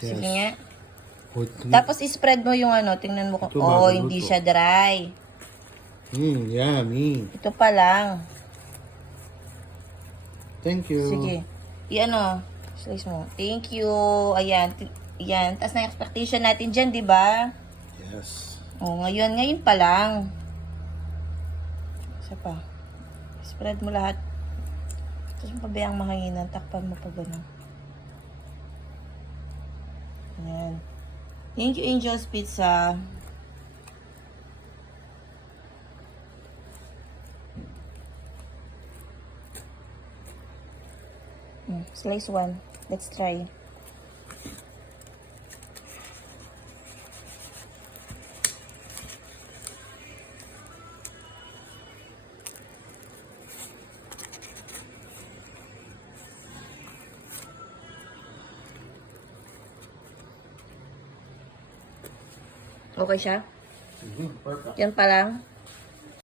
Yes. Sige nga. Wait, Tapos i-spread mo yung ano, tingnan mo kung, Ito, oh, magluluto. hindi siya dry. yummy. Ito pa lang. Thank you. Sige. I-ano, slice mo. Thank you. Ayan, yan. Taas na expectation natin dyan, di ba? Yes. Oh, ngayon pa lang. Isa pa. Spread mo lahat. Tapos mo pabayang mahanginan. Takpan mo pa gano'n. Ayan. Thank you, Angel's Pizza. Slice one. Let's try. Okay siya? Perfect. Yan pa lang.